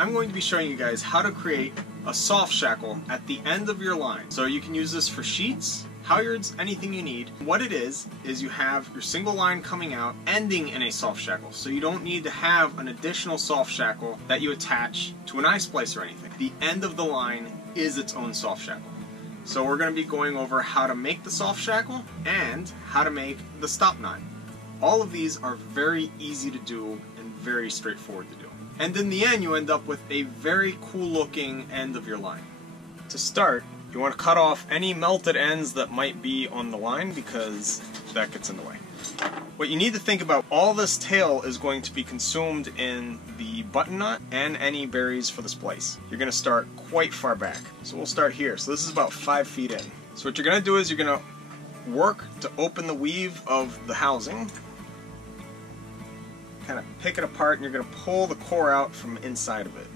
I'm going to be showing you guys how to create a soft shackle at the end of your line. So you can use this for sheets, halyards, anything you need. What it is you have your single line coming out, ending in a soft shackle. So you don't need to have an additional soft shackle that you attach to an eye splice or anything. The end of the line is its own soft shackle. So we're going to be going over how to make the soft shackle and how to make the stop knot. All of these are very easy to do and very straightforward to do. And in the end, you end up with a very cool looking end of your line. To start, you want to cut off any melted ends that might be on the line because that gets in the way. What you need to think about, all this tail is going to be consumed in the button knot and any berries for the splice. You're going to start quite far back. So we'll start here. So this is about 5 feet in. So what you're going to do is you're going to work to open the weave of the housing. Kind of pick it apart and you're going to pull the core out from inside of it.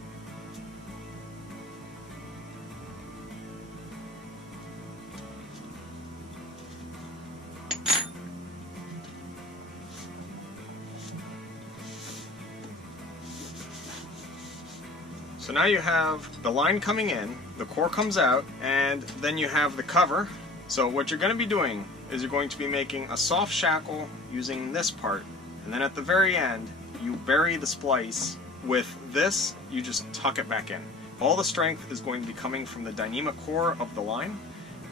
So now you have the line coming in, the core comes out, and then you have the cover. So what you're going to be doing is you're going to be making a soft shackle using this part, and then at the very end you bury the splice with this, you just tuck it back in. All the strength is going to be coming from the Dyneema core of the line,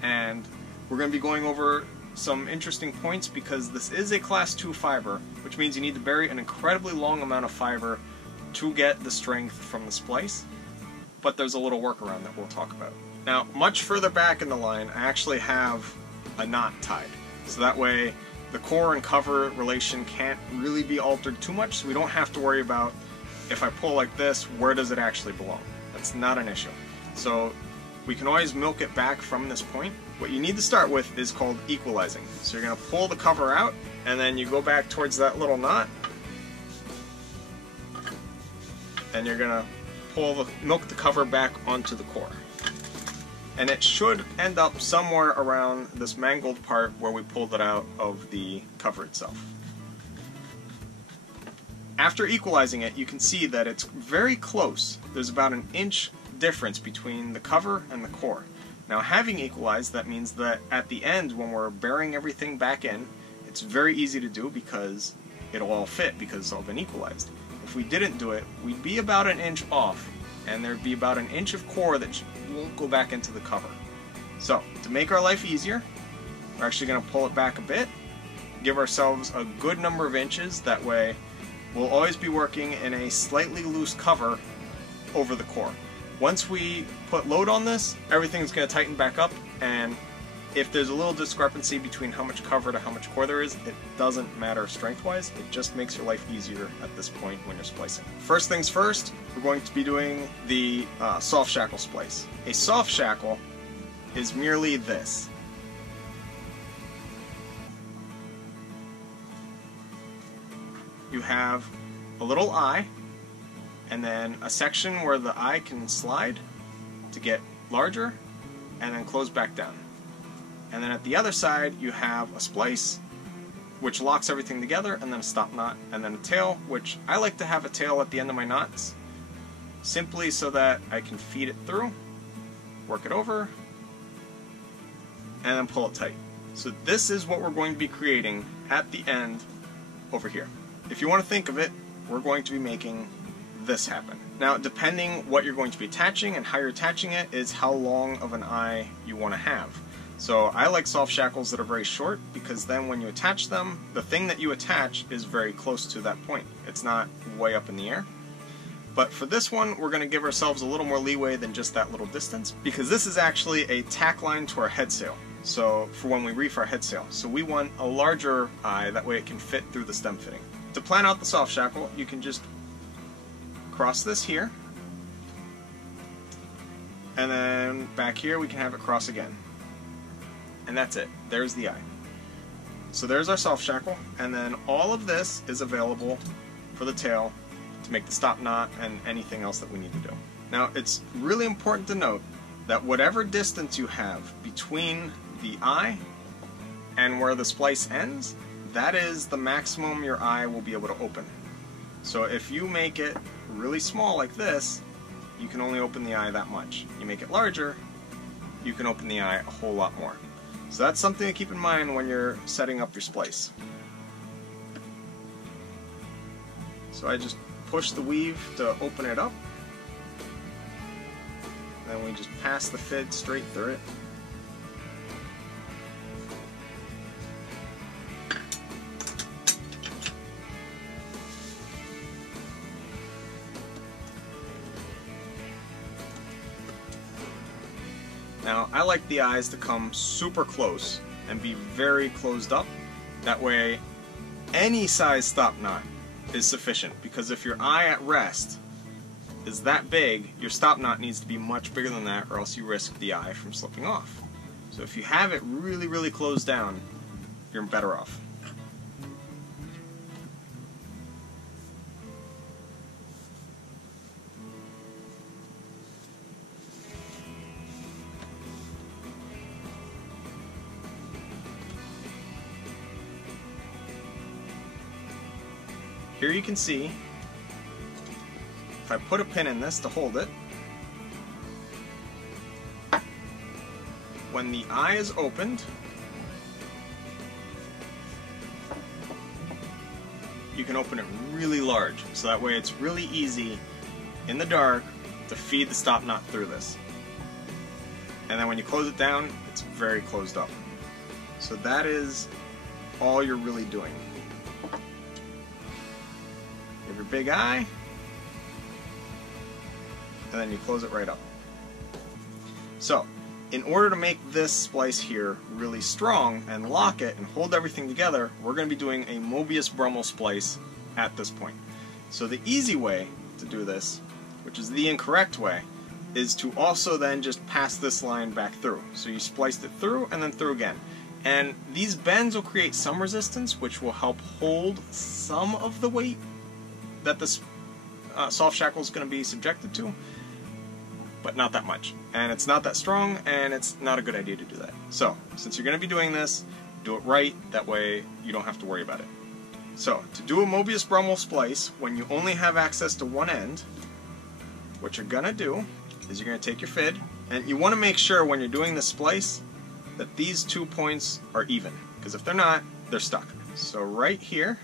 and we're going to be going over some interesting points because this is a class 2 fiber, which means you need to bury an incredibly long amount of fiber to get the strength from the splice, but there's a little workaround that we'll talk about. Now, much further back in the line, I actually have a knot tied, so that way the core and cover relation can't really be altered too much, so we don't have to worry about, if I pull like this, where does it actually belong? That's not an issue. So we can always milk it back from this point. What you need to start with is called equalizing. So you're going to pull the cover out, and then you go back towards that little knot, and you're going to milk the cover back onto the core. And it should end up somewhere around this mangled part where we pulled it out of the cover itself. After equalizing it, you can see that it's very close. There's about an inch difference between the cover and the core. Now, having equalized, that means that at the end, when we're burying everything back in, it's very easy to do because it'll all fit because it's all been equalized. If we didn't do it, we'd be about an inch off, and there'd be about an inch of core that won't go back into the cover. So, to make our life easier, we're actually going to pull it back a bit, give ourselves a good number of inches, that way we'll always be working in a slightly loose cover over the core. Once we put load on this, everything's going to tighten back up, and if there's a little discrepancy between how much cover to how much core there is, it doesn't matter strength-wise, it just makes your life easier at this point when you're splicing. First things first, we're going to be doing the soft shackle splice. A soft shackle is merely this. You have a little eye, and then a section where the eye can slide to get larger, and then close back down. And then at the other side, you have a splice, which locks everything together, and then a stop knot, and then a tail, which I like to have a tail at the end of my knots, simply so that I can feed it through, work it over, and then pull it tight. So this is what we're going to be creating at the end over here. If you want to think of it, we're going to be making this happen. Now, depending what you're going to be attaching and how you're attaching it is how long of an eye you want to have. So I like soft shackles that are very short because then when you attach them, the thing that you attach is very close to that point. It's not way up in the air. But for this one, we're going to give ourselves a little more leeway than just that little distance because this is actually a tack line to our head sail. So for when we reef our head sail. So we want a larger eye, that way it can fit through the stem fitting. To plan out the soft shackle, you can just cross this here, and then back here we can have it cross again. And that's it. There's the eye. So there's our soft shackle, and then all of this is available for the tail to make the stop knot and anything else that we need to do. Now, it's really important to note that whatever distance you have between the eye and where the splice ends, that is the maximum your eye will be able to open. So if you make it really small like this, you can only open the eye that much. You make it larger, you can open the eye a whole lot more. So that's something to keep in mind when you're setting up your splice. So I just push the weave to open it up. Then we just pass the fid straight through it. Now, I like the eyes to come super close and be very closed up. That way, any size stop knot is sufficient, because if your eye at rest is that big, your stop knot needs to be much bigger than that, or else you risk the eye from slipping off. So if you have it really, really closed down, you're better off. Here you can see, if I put a pin in this to hold it, when the eye is opened, you can open it really large, so that way it's really easy in the dark to feed the stop knot through this. And then when you close it down, it's very closed up. So that is all you're really doing. You have your big eye, and then you close it right up. So, in order to make this splice here really strong and lock it and hold everything together, we're going to be doing a Mobius Brummel splice at this point. So the easy way to do this, which is the incorrect way, is to also then just pass this line back through. So you spliced it through and then through again. And these bends will create some resistance, which will help hold some of the weight that this soft shackle is going to be subjected to, but not that much. And it's not that strong, and it's not a good idea to do that. So, since you're going to be doing this, do it right, that way you don't have to worry about it. So, to do a Mobius Brummel splice, when you only have access to one end, what you're going to do is you're going to take your fid, and you want to make sure when you're doing the splice that these 2 points are even, because if they're not, they're stuck. So right here,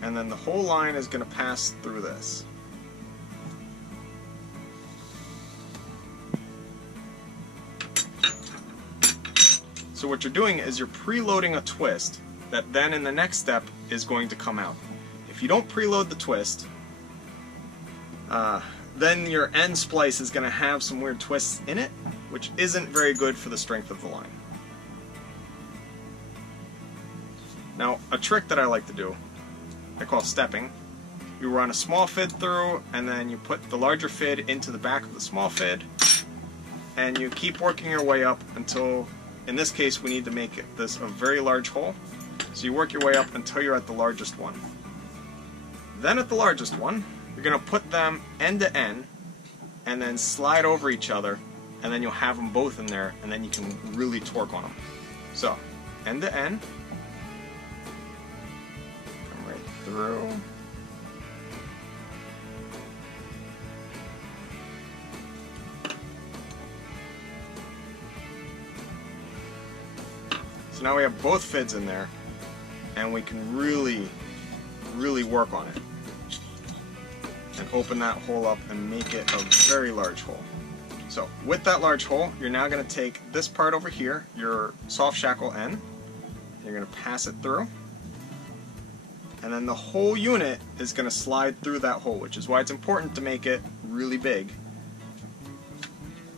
and then the whole line is going to pass through this. So what you're doing is you're preloading a twist that then in the next step is going to come out. If you don't preload the twist, then your end splice is going to have some weird twists in it, which isn't very good for the strength of the line. Now, a trick that I like to do, I call stepping. You run a small fid through, and then you put the larger fid into the back of the small fid, and you keep working your way up until, in this case, we need to make this a very large hole. So you work your way up until you're at the largest one. Then at the largest one, you're going to put them end to end, and then slide over each other, and then you'll have them both in there, and then you can really torque on them. So, end to end. Through. So now we have both fids in there, and we can really work on it and open that hole up and make it a very large hole. So with that large hole, you're now going to take this part over here, your soft shackle end, you're going to pass it through. And then the whole unit is going to slide through that hole, which is why it's important to make it really big.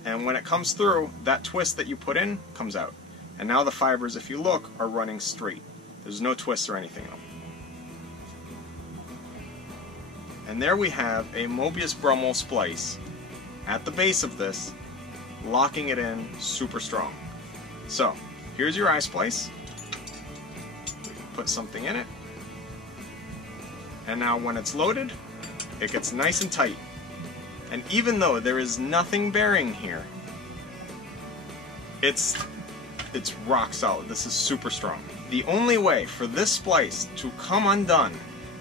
And when it comes through, that twist that you put in comes out. And now the fibers, if you look, are running straight. There's no twists or anything in them. And there we have a Mobius Brummel splice at the base of this, locking it in super strong. So, here's your eye splice. Put something in it. And now when it's loaded, it gets nice and tight. And even though there is nothing bearing here, it's rock solid. This is super strong. The only way for this splice to come undone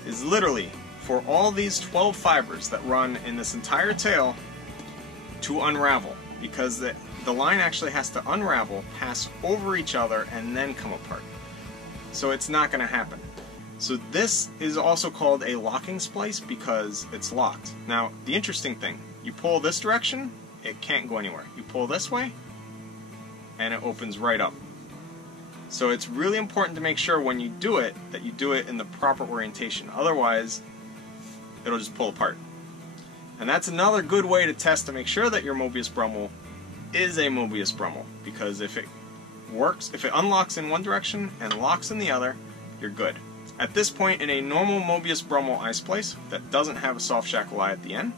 is literally for all these 12 fibers that run in this entire tail to unravel, because the line actually has to unravel, pass over each other, and then come apart. So it's not going to happen. So this is also called a locking splice because it's locked. Now, the interesting thing, you pull this direction, it can't go anywhere. You pull this way, and it opens right up. So it's really important to make sure when you do it, that you do it in the proper orientation. Otherwise, it'll just pull apart. And that's another good way to test to make sure that your Mobius Brummel is a Mobius Brummel. Because if it works, if it unlocks in one direction and locks in the other, you're good. At this point, in a normal Mobius Brummel eye splice that doesn't have a soft shackle eye at the end,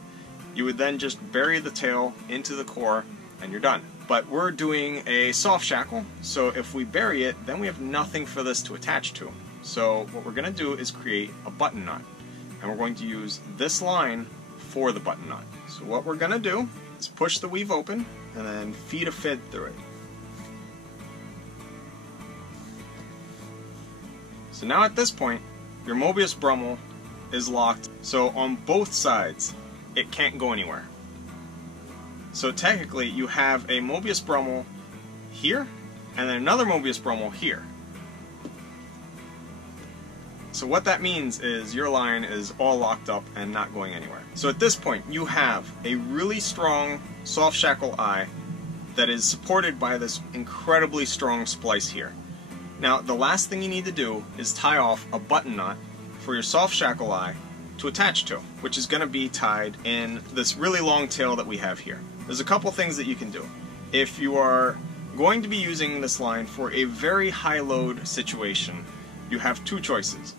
you would then just bury the tail into the core and you're done. But we're doing a soft shackle, so if we bury it, then we have nothing for this to attach to. So what we're going to do is create a button knot. And we're going to use this line for the button knot. So what we're going to do is push the weave open and then feed a fid through it. So now at this point, your Mobius Brummel is locked, so on both sides, it can't go anywhere. So technically, you have a Mobius Brummel here, and then another Mobius Brummel here. So what that means is your line is all locked up and not going anywhere. So at this point, you have a really strong soft shackle eye that is supported by this incredibly strong splice here. Now, the last thing you need to do is tie off a button knot for your soft shackle eye to attach to, which is going to be tied in this really long tail that we have here. There's a couple things that you can do. If you are going to be using this line for a very high load situation, you have two choices.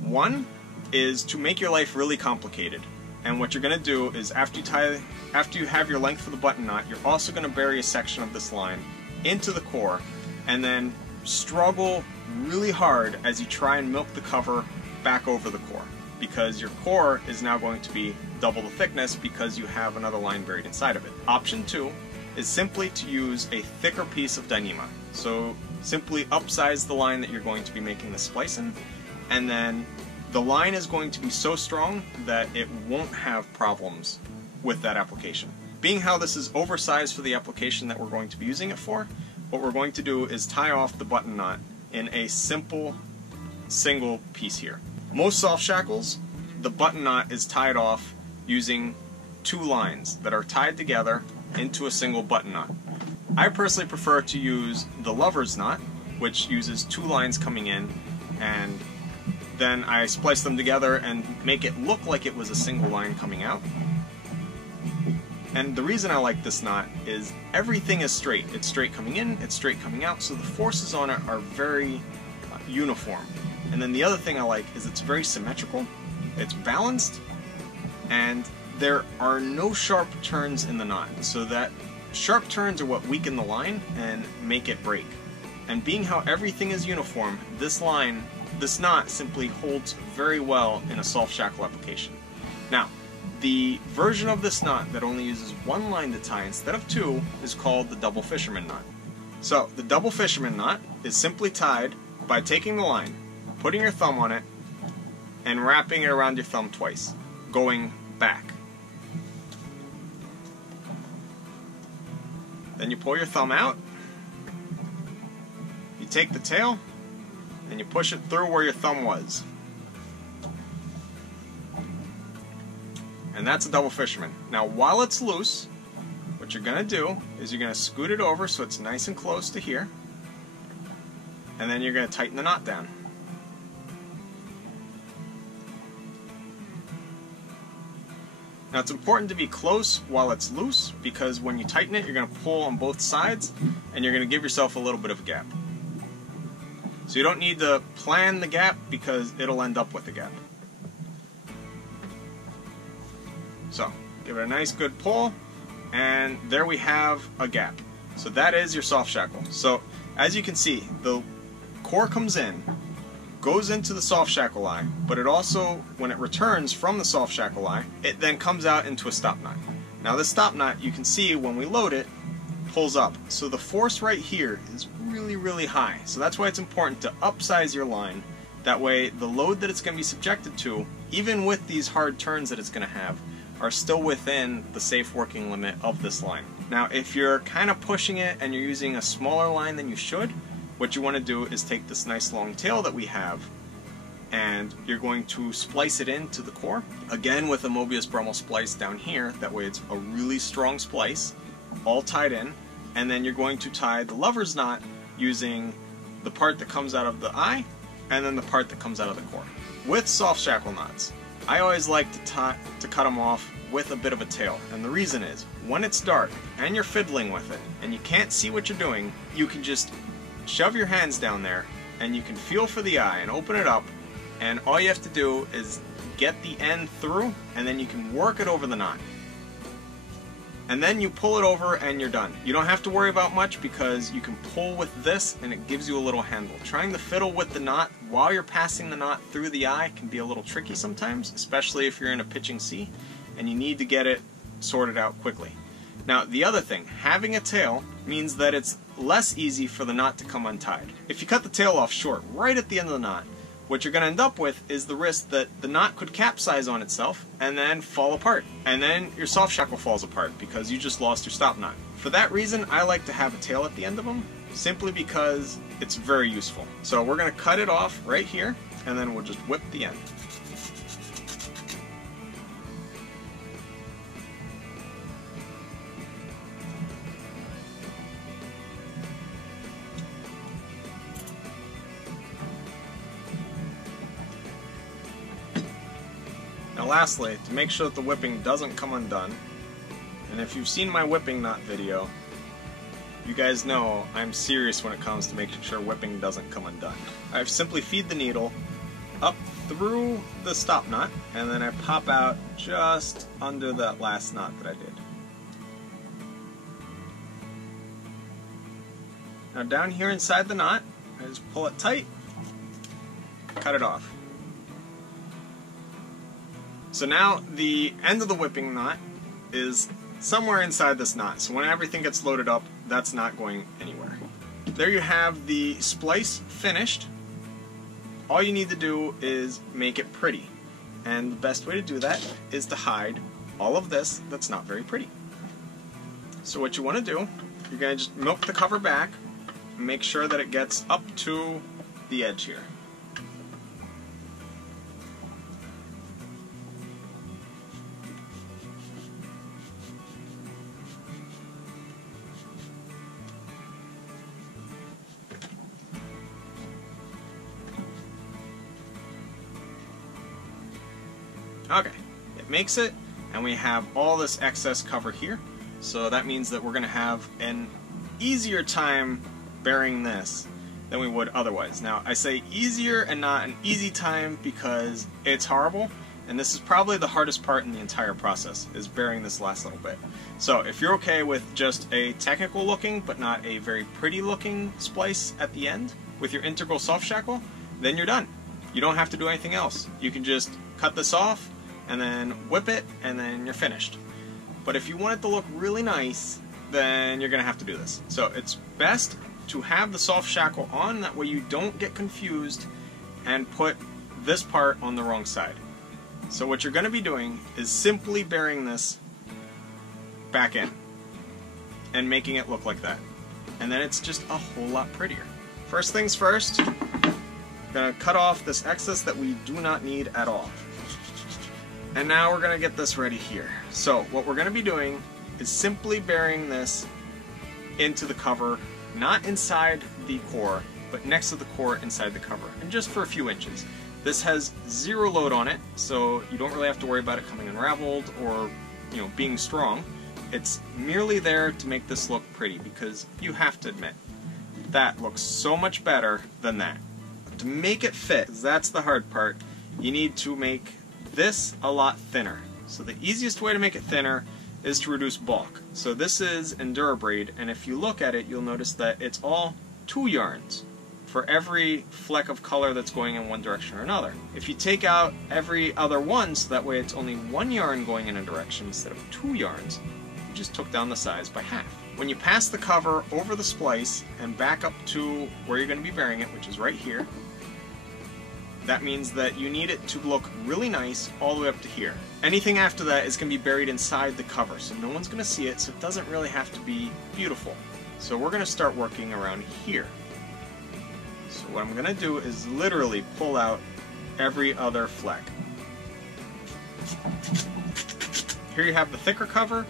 One is to make your life really complicated, and what you're going to do is after you have your length for the button knot, you're also going to bury a section of this line into the core and then struggle really hard as you try and milk the cover back over the core, because your core is now going to be double the thickness because you have another line buried inside of it. Option 2 is simply to use a thicker piece of Dyneema. So simply upsize the line that you're going to be making the splice in, and then the line is going to be so strong that it won't have problems with that application. Being how this is oversized for the application that we're going to be using it for, what we're going to do is tie off the button knot in a simple single piece here. Most soft shackles, the button knot is tied off using two lines that are tied together into a single button knot. I personally prefer to use the lover's knot, which uses two lines coming in, and then I splice them together and make it look like it was a single line coming out. And the reason I like this knot is everything is straight. It's straight coming in, it's straight coming out, so the forces on it are very uniform. And then the other thing I like is it's very symmetrical, it's balanced, and there are no sharp turns in the knot. So that sharp turns are what weaken the line and make it break. And being how everything is uniform, this knot simply holds very well in a soft shackle application. Now, the version of this knot that only uses one line to tie instead of two is called the double Fisherman knot. So the double Fisherman knot is simply tied by taking the line, putting your thumb on it, and wrapping it around your thumb twice, going back. Then you pull your thumb out, you take the tail, and you push it through where your thumb was. And that's a double Fisherman. Now, while it's loose, what you're going to do is you're going to scoot it over so it's nice and close to here, and then you're going to tighten the knot down. Now, it's important to be close while it's loose, because when you tighten it, you're going to pull on both sides, and you're going to give yourself a little bit of a gap. So you don't need to plan the gap, because it'll end up with a gap. So, give it a nice good pull, and there we have a gap. So that is your soft shackle. So, as you can see, the core comes in, goes into the soft shackle eye, but it also, when it returns from the soft shackle eye, it then comes out into a stop knot. Now this stop knot, you can see when we load it, pulls up. So the force right here is really, really high. So that's why it's important to upsize your line That way the load that it's going to be subjected to, even with these hard turns that it's going to have, are still within the safe working limit of this line. Now if you're kind of pushing it and you're using a smaller line than you should, what you want to do is take this nice long tail that we have and you're going to splice it into the core. Again with a Mobius Brummel splice down here, that way it's a really strong splice, all tied in, and then you're going to tie the lover's knot using the part that comes out of the eye and then the part that comes out of the core. With soft shackle knots, I always like to cut them off with a bit of a tail, and the reason is, when it's dark and you're fiddling with it and you can't see what you're doing, you can just shove your hands down there and you can feel for the eye and open it up, and all you have to do is get the end through and then you can work it over the knot. And then you pull it over and you're done. You don't have to worry about much because you can pull with this and it gives you a little handle. Trying to fiddle with the knot while you're passing the knot through the eye can be a little tricky sometimes, especially if you're in a pitching sea and you need to get it sorted out quickly. Now the other thing, having a tail means that it's less easy for the knot to come untied. If you cut the tail off short right at the end of the knot, what you're going to end up with is the risk that the knot could capsize on itself and then fall apart. And then your soft shackle falls apart because you just lost your stop knot. For that reason, I like to have a tail at the end of them, simply because it's very useful. So we're going to cut it off right here, and then we'll just whip the end. Now lastly, to make sure that the whipping doesn't come undone, and if you've seen my whipping knot video, you guys know I'm serious when it comes to making sure whipping doesn't come undone. I simply feed the needle up through the stop knot, and then I pop out just under that last knot that I did. Now down here inside the knot, I just pull it tight, cut it off. So now the end of the whipping knot is somewhere inside this knot, so when everything gets loaded up, that's not going anywhere. There you have the splice finished. All you need to do is make it pretty, and the best way to do that is to hide all of this that's not very pretty. So what you want to do, you're going to just milk the cover back and make sure that it gets up to the edge here. Okay, it makes it, and we have all this excess cover here, so that means that we're going to have an easier time burying this than we would otherwise. Now, I say easier and not an easy time because it's horrible, and this is probably the hardest part in the entire process, is burying this last little bit. So if you're okay with just a technical looking but not a very pretty looking splice at the end with your integral soft shackle, then you're done. You don't have to do anything else. You can just cut this off and then whip it, and then you're finished. But if you want it to look really nice, then you're going to have to do this. So it's best to have the soft shackle on, that way you don't get confused and put this part on the wrong side. So what you're going to be doing is simply burying this back in and making it look like that. And then it's just a whole lot prettier. First things first, I'm going to cut off this excess that we do not need at all. And now we're going to get this ready here. So what we're going to be doing is simply burying this into the cover, not inside the core, but next to the core inside the cover, and just for a few inches. This has zero load on it, so you don't really have to worry about it coming unraveled or, being strong. It's merely there to make this look pretty, because you have to admit, that looks so much better than that. To make it fit, 'cause that's the hard part, you need to make this a lot thinner. So the easiest way to make it thinner is to reduce bulk. So this is EnduraBraid, and if you look at it, you'll notice that it's all 2 yarns for every fleck of color that's going in one direction or another. If you take out every other one, so that way it's only 1 yarn going in a direction instead of 2 yarns, you just took down the size by half. When you pass the cover over the splice and back up to where you're going to be burying it, which is right here, that means that you need it to look really nice all the way up to here. Anything after that is going to be buried inside the cover, so no one's going to see it, so it doesn't really have to be beautiful. So we're going to start working around here. So what I'm going to do is literally pull out every other fleck. Here you have the thicker cover,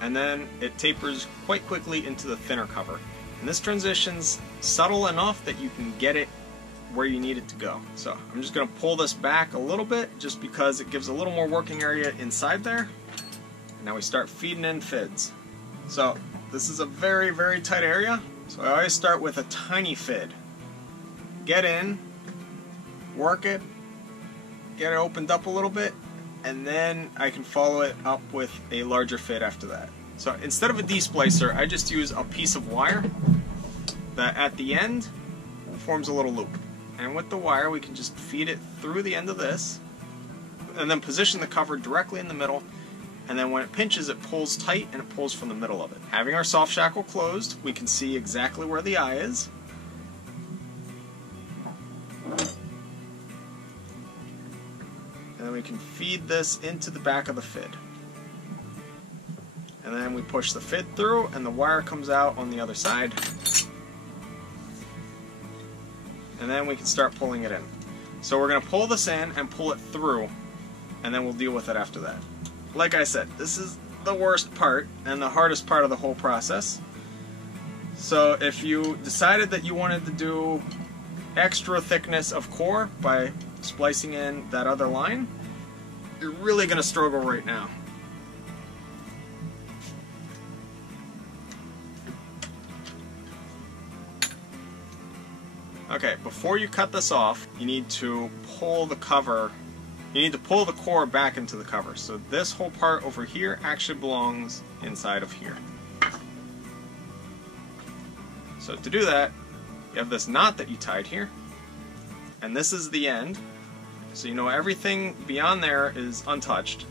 and then it tapers quite quickly into the thinner cover. And this transition's subtle enough that you can get it where you need it to go. So I'm just going to pull this back a little bit just because it gives a little more working area inside there. And now we start feeding in fids. So this is a very, very tight area, so I always start with a tiny fid. Get in, work it, get it opened up a little bit, and then I can follow it up with a larger fid after that. So instead of a D-splicer, I just use a piece of wire that at the end forms a little loop. And with the wire we can just feed it through the end of this, and then position the cover directly in the middle, and then when it pinches it pulls tight and it pulls from the middle of it. Having our soft shackle closed, we can see exactly where the eye is. And then we can feed this into the back of the fid. And then we push the fid through and the wire comes out on the other side. And then we can start pulling it in. So we're going to pull this in and pull it through, and then we'll deal with it after that. Like I said, this is the worst part and the hardest part of the whole process. So if you decided that you wanted to do extra thickness of core by splicing in that other line, you're really going to struggle right now. Okay, before you cut this off, you need to pull the cover, you need to pull the core back into the cover. So this whole part over here actually belongs inside of here. So to do that, you have this knot that you tied here, and this is the end. So you know everything beyond there is untouched,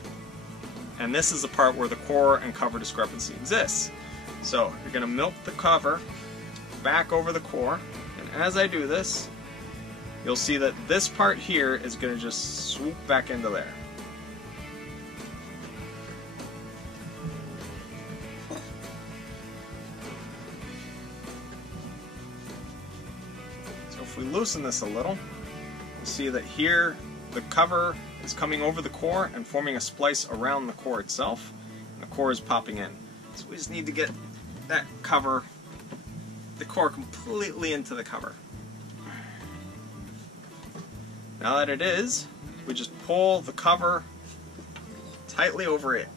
and this is the part where the core and cover discrepancy exists. So you're going to milk the cover back over the core. As I do this, you'll see that this part here is going to just swoop back into there. So if we loosen this a little, you'll see that here the cover is coming over the core and forming a splice around the core itself, and the core is popping in. So we just need to get that cover, the core, completely into the cover. Now that it is, we just pull the cover tightly over it.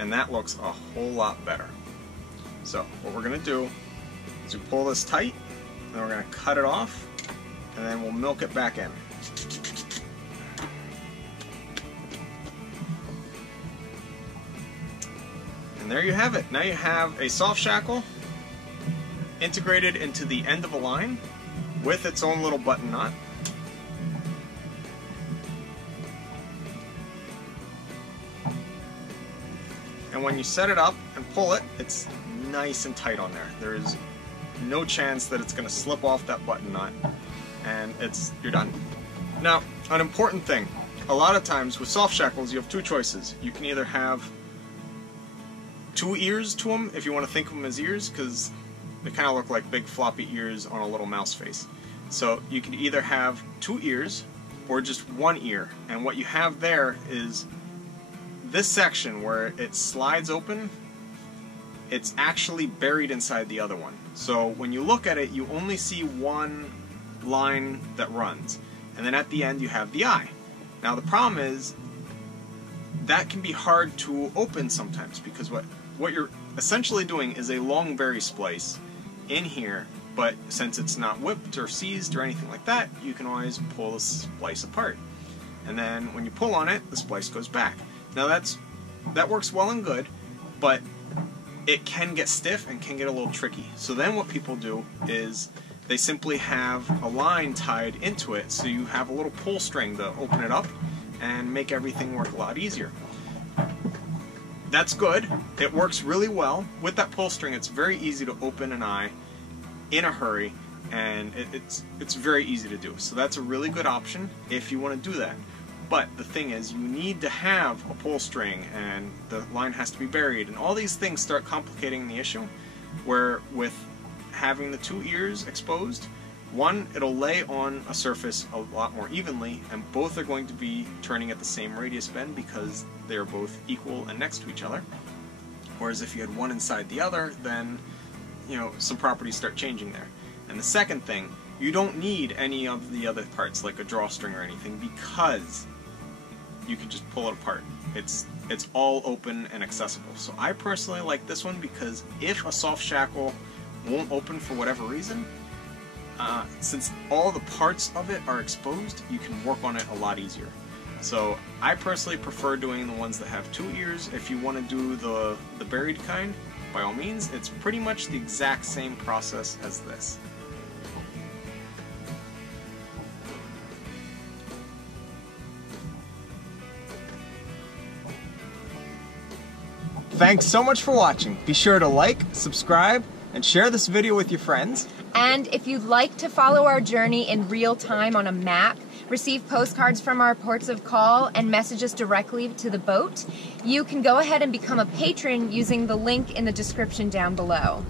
And that looks a whole lot better. So what we're going to do is we pull this tight, and we're going to cut it off, and then we'll milk it back in. And there you have it. Now you have a soft shackle integrated into the end of a line with its own little button knot. And when you set it up and pull it, it's nice and tight on there. There is no chance that it's going to slip off that button knot, and you're done. Now, an important thing, a lot of times with soft shackles you have two choices. You can either have two ears to them, if you want to think of them as ears, because they kind of look like big floppy ears on a little mouse face. So you can either have two ears or just one ear, and what you have there is this section where it slides open, it's actually buried inside the other one. So when you look at it, you only see one line that runs, and then at the end you have the eye. Now the problem is that can be hard to open sometimes, because what you're essentially doing is a long bury splice in here, but since it's not whipped or seized or anything like that, you can always pull the splice apart. And then when you pull on it, the splice goes back. Now that works well and good, but it can get stiff and can get a little tricky. So then what people do is they simply have a line tied into it, so you have a little pull string to open it up and make everything work a lot easier. That's good. It works really well. With that pull string, it's very easy to open an eye in a hurry, and it's very easy to do. So that's a really good option if you want to do that. But the thing is, you need to have a pull string, and the line has to be buried, and all these things start complicating the issue, where with having the two ears exposed, one, it'll lay on a surface a lot more evenly, and both are going to be turning at the same radius bend because they're both equal and next to each other. Whereas if you had one inside the other, then, you know, some properties start changing there. And the second thing, you don't need any of the other parts, like a drawstring or anything, because you can just pull it apart. It's all open and accessible. So I personally like this one because if a soft shackle won't open for whatever reason, since all the parts of it are exposed, you can work on it a lot easier. So I personally prefer doing the ones that have two ears. If you want to do the buried kind, by all means, it's pretty much the exact same process as this. Thanks so much for watching. Be sure to like, subscribe, and share this video with your friends. And if you'd like to follow our journey in real time on a map, receive postcards from our ports of call, and message us directly to the boat, you can go ahead and become a patron using the link in the description down below.